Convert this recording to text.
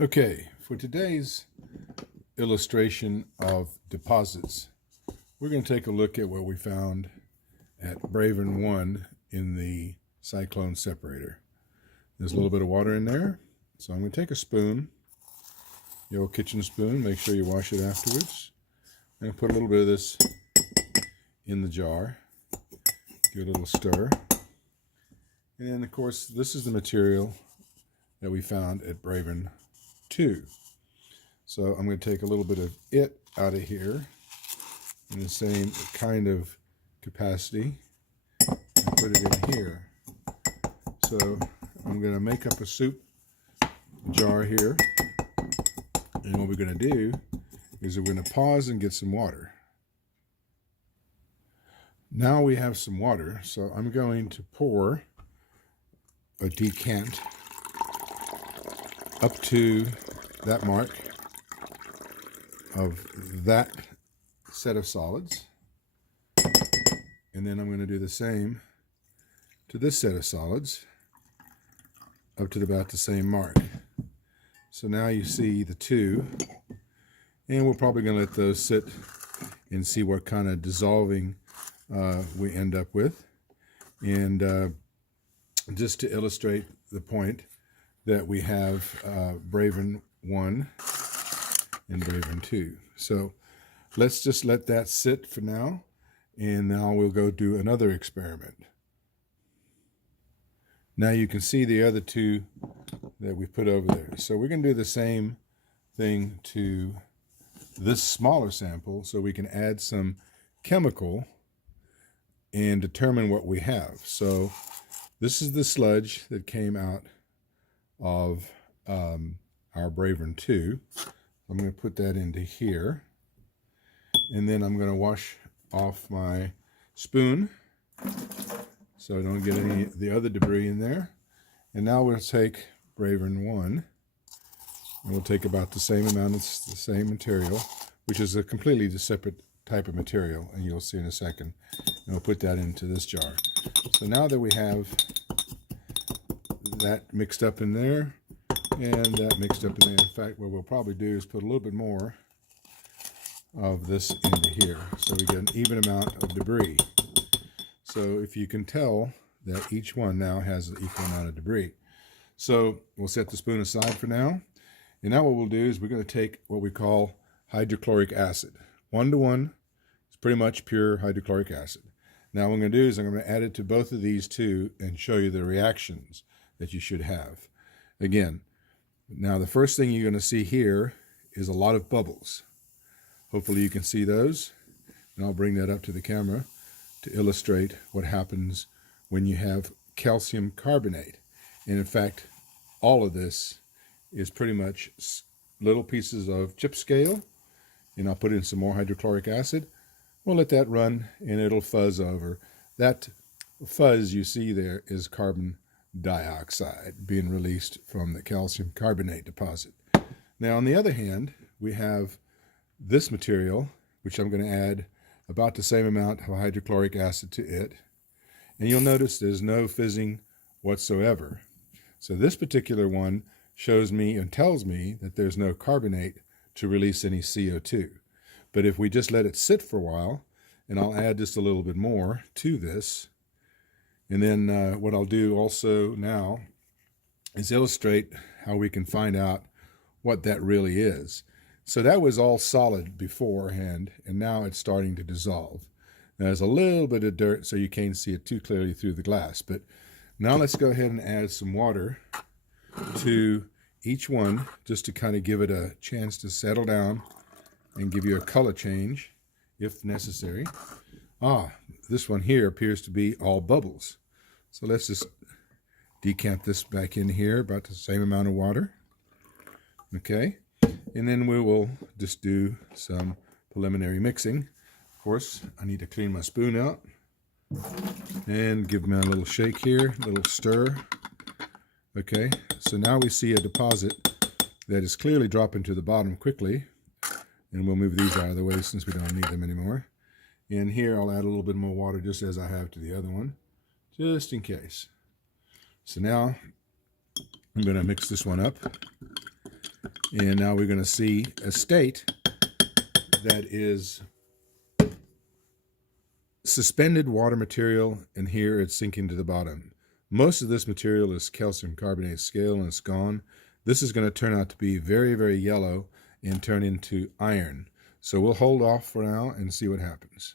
Okay, for today's illustration of deposits, we're going to take a look at what we found at Braven 1 in the cyclone separator. There's a little bit of water in there, so I'm going to take a spoon, your old kitchen spoon, make sure you wash it afterwards, and put a little bit of this in the jar, give it a little stir, and then of course this is the material that we found at Braven 2. So I'm going to take a little bit of it out of here in the same kind of capacity and put it in here. So I'm going to make up a soup jar here, and what we're going to do is we're going to pause and get some water. Now we have some water, so I'm going to pour a decant up to that mark of that set of solids, and then I'm going to do the same to this set of solids up to about the same mark. So now you see the two, and we're probably going to let those sit and see what kind of dissolving we end up with. And just to illustrate the point that we have Braven 1 and Braven 2. So let's just let that sit for now, and now we'll go do another experiment. Now you can see the other two that we put over there. So we're going to do the same thing to this smaller sample so we can add some chemical and determine what we have. So this is the sludge that came out of our Braven 2. I'm going to put that into here, and then I'm going to wash off my spoon so I don't get any of the other debris in there. And now we'll take Braven 1, and we'll take about the same amount of the same material, which is a completely separate type of material, and you'll see in a second. And we'll put that into this jar. So now that we have that mixed up in there and that mixed up in there, in fact, what we'll probably do is put a little bit more of this into here so we get an even amount of debris. So if you can tell that each one now has an equal amount of debris. So we'll set the spoon aside for now, and now what we'll do is we're going to take what we call hydrochloric acid. 1-to-1, it's pretty much pure hydrochloric acid. Now what I'm going to do is I'm going to add it to both of these two and show you the reactions that you should have. Again, now the first thing you're going to see here is a lot of bubbles. Hopefully you can see those, and I'll bring that up to the camera to illustrate what happens when you have calcium carbonate. And in fact, all of this is pretty much little pieces of chip scale, and I'll put in some more hydrochloric acid. We'll let that run and it'll fuzz over. That fuzz you see there is carbon dioxide being released from the calcium carbonate deposit. Now on the other hand, we have this material, which I'm going to add about the same amount of hydrochloric acid to it, and you'll notice there's no fizzing whatsoever. So this particular one shows me and tells me that there's no carbonate to release any CO2. But if we just let it sit for a while, and I'll add just a little bit more to this, and then what I'll do also now is illustrate how we can find out what that really is. So that was all solid beforehand, and now it's starting to dissolve. Now there's a little bit of dirt, so you can't see it too clearly through the glass. But now let's go ahead and add some water to each one, just to kind of give it a chance to settle down and give you a color change if necessary. This one here appears to be all bubbles. So let's just decant this back in here, about the same amount of water. Okay, and then we will just do some preliminary mixing. Of course, I need to clean my spoon out and give me a little shake here, a little stir. Okay, so now we see a deposit that is clearly dropping to the bottom quickly, and we'll move these out of the way since we don't need them anymore. And here I'll add a little bit more water just as I have to the other one, just in case. So now I'm going to mix this one up And now we're going to see a state that is suspended water material, and here it's sinking to the bottom. Most of this material is calcium carbonate scale, and it's gone. This is going to turn out to be very, very yellow and turn into iron. So we'll hold off for now and see what happens.